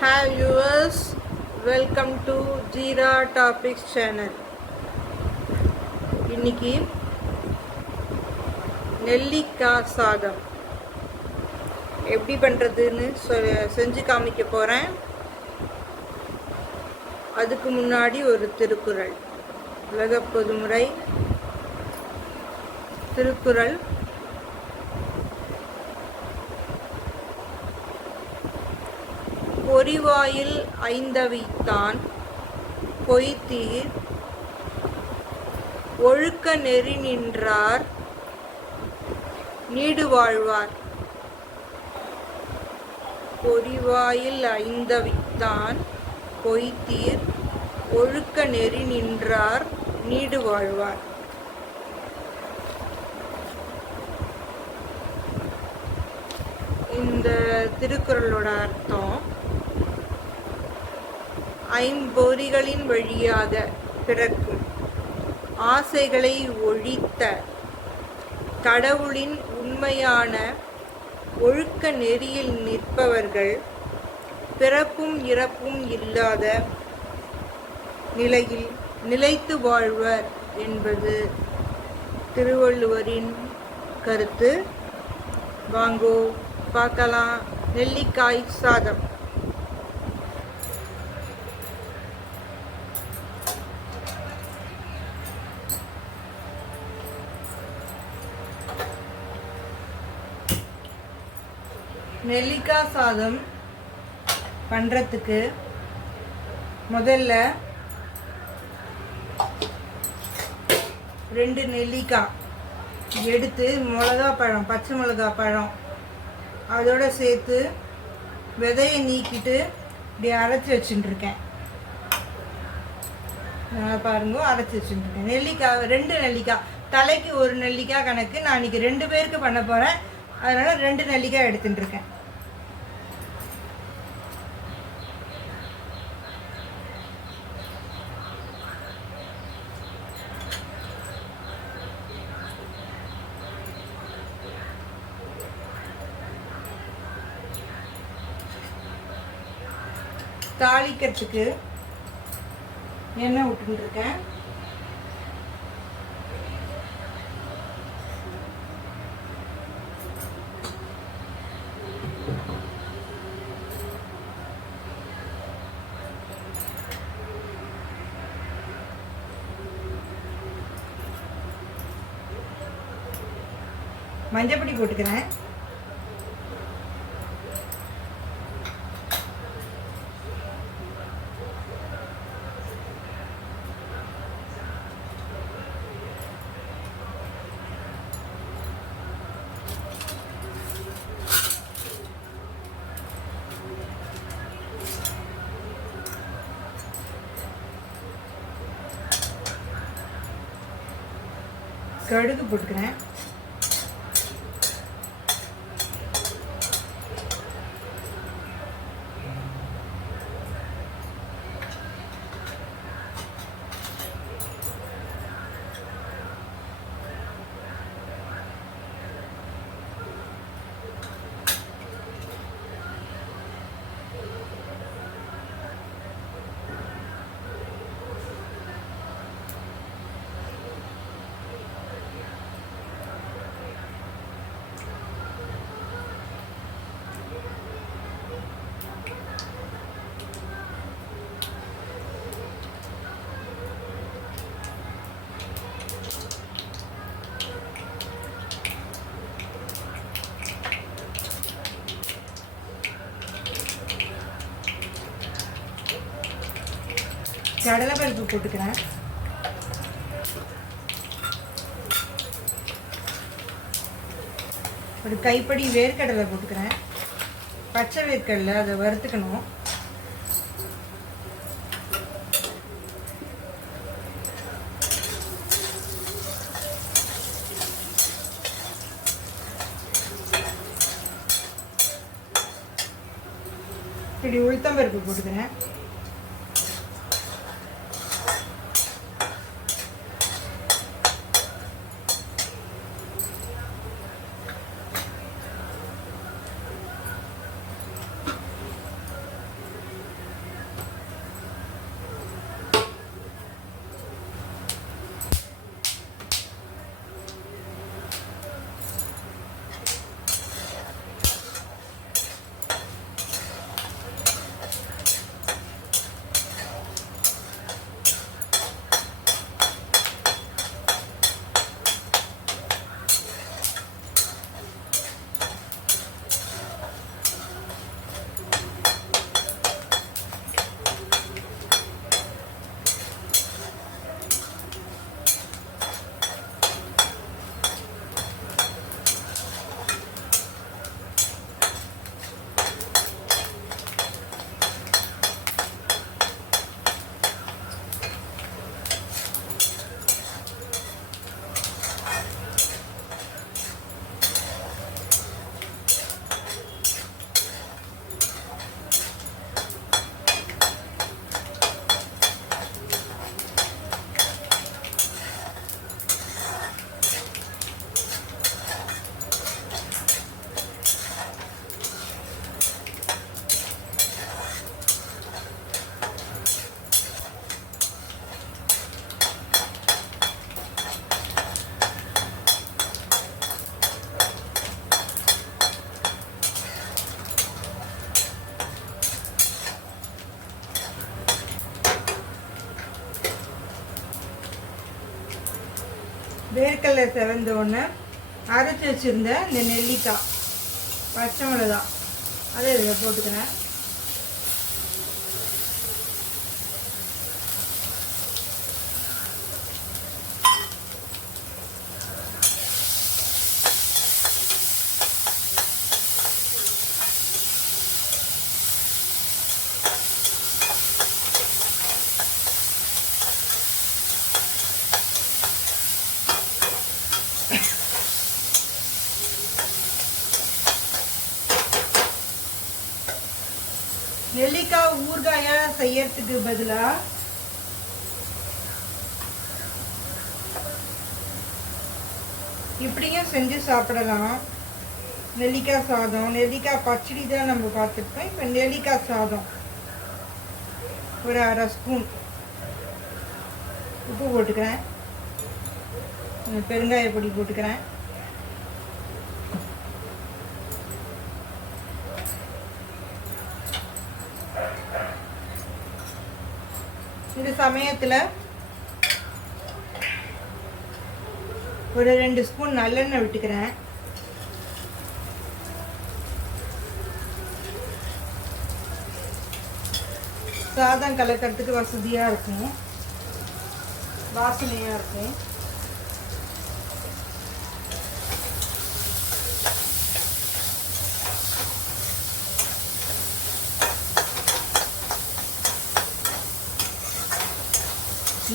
Hi US welcome to Jeera topics channel இன்னைக்கு நெல்லிக்காய் சாதம். எப்படி பண்ணுறதுன்னு சொ செஞ்சு காமிக்க போகிறேன் அதுக்கு முன்னாடி ஒரு திருக்குறள். உலக பொதுமுறை திருக்குறள். பொறிவாயில் ஐந்தவித்தான். பொய்தீர் ஒழுக்க நெறி நின்றார். நீடு வாழ்வார். பொறிவாயில் ஐந்தவித்தான். பொய்த்தீர் ஒழுக்க நெறி நின்றார். நீடு வாழ்வார். இந்த திருக்குறளோட அர்த்தம் ஐம்பொறிகளின் வழியாக பிறக்கும். ஆசைகளை ஒழித்த கடவுளின் உண்மையான ஒழுக்க நெறியில் நிற்பவர்கள் பிறப்பும் இறப்பும் இல்லாத நிலையில் நிலைத்து வாழ்வர் என்பது திருவள்ளுவரின் கருத்து. வாங்கோ பார்க்கலாம். நெல்லிக்காய் சாதம். நெல்லிக்காய் சாதம் பண்ணுறதுக்கு முதல்ல ரெண்டு நெல்லிக்காய் எடுத்து மிளகா பழம் பச்சை மிளகா பழம். அதோட சேர்த்து விதையை நீக்கிட்டு இப்படி அரைச்சி வச்சுட்டுருக்கேன். பாருங்க அரைச்சி வச்சுட்டுருக்கேன். நெல்லிக்காய் ரெண்டு நெல்லிக்காய். தலைக்கு ஒரு நெல்லிக்காய் கணக்கு. நான் இன்னைக்கு ரெண்டு பேருக்கு பண்ண போகிறேன் அதனால் ரெண்டு நெல்லிக்காய் எடுத்துட்டு தாளிக்கிறதுக்கு எண்ணெய் விட்டுருக்கேன் மஞ்சப்பொடி போட்டுக்கிறேன். கடுகு போட்டுக்கிறேன். கடலைப்பருப்பு போட்டுக்கிறேன். ஒரு கைப்படி வேர்க்கடலை போட்டுக்கிறேன். பச்சை வேர்க்கடலை அதை வறுத்துக்கணும். இப்படி உளுத்தம்பருப்பு போட்டுக்கிறேன். வேர்க்கடலை செவந்த ஒன்று அரைச்சி வச்சுருந்த இந்த நெல்லிக்காய் பச்சை மிளகா அதை இதில் போட்டுக்கிறேன். நெல்லிக்காய் ஊறுகாயா செய்யறதுக்கு பதிலாக இப்படியும் செஞ்சு சாப்பிடலாம். நெல்லிக்காய் சாதம் நெல்லிக்காய் பச்சடி தான் நம்ம பார்த்துருப்போம் இப்போ நெல்லிக்காய் சாதம். ஒரு அரை ஸ்பூன். உப்பு போட்டுக்கிறேன். பெருங்காய பொடி போட்டுக்கிறேன். சமயத்தில் ஒரு ரெண்டு ஸ்பூன் நல்லெண்ணெய் விட்டுக்கிறேன். சாதம் கலக்கிறதுக்கு வசதியாக இருக்கும். வாசனையாக இருக்கும்.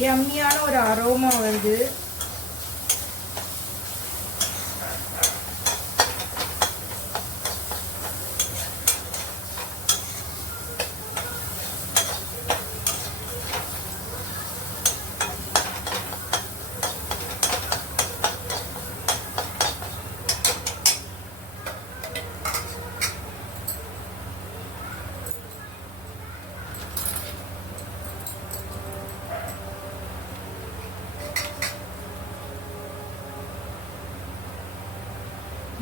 யம்மியான ஒரு அரோமா வருது.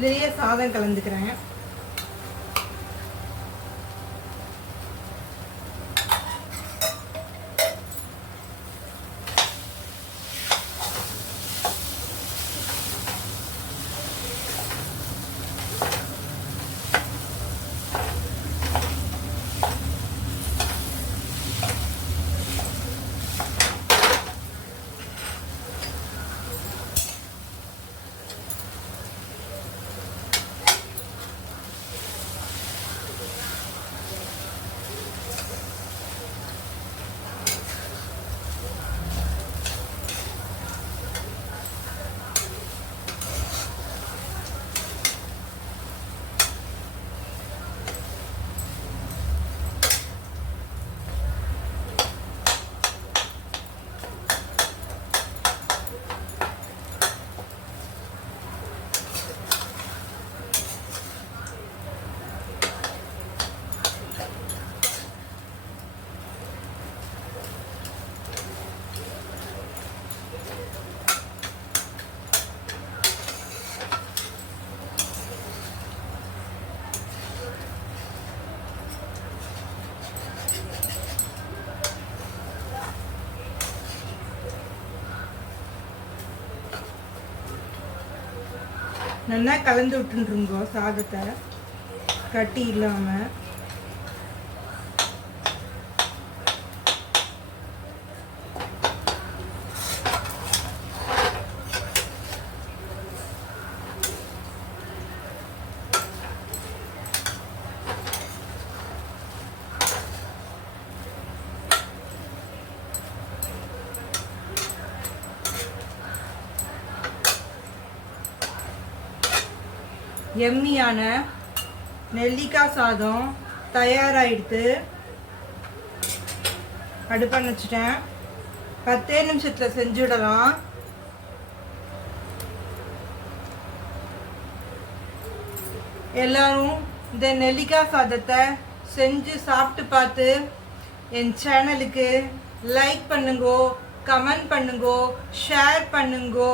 இதுலேயே சாதம் கலந்துக்கிறேன். நல்லா கலந்து விட்டுருங்கோ சாதத்தை. கட்டி இல்லாமல் எம்மியான நெல்லிக்காய் சாதம் தயாராகிடுது அடுப்பை வச்சுட்டேன் பத்தே நிமிஷத்தில் செஞ்சுடலாம். எல்லாரும் இந்த நெல்லிக்காய் சாதத்தை செஞ்சு சாப்பிட்டு பார்த்து என் சேனலுக்கு லைக் பண்ணுங்கோ கமெண்ட் பண்ணுங்கோ ஷேர் பண்ணுங்கோ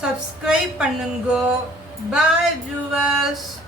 சப்ஸ்கிரைப் பண்ணுங்கோ. Bye, viewers.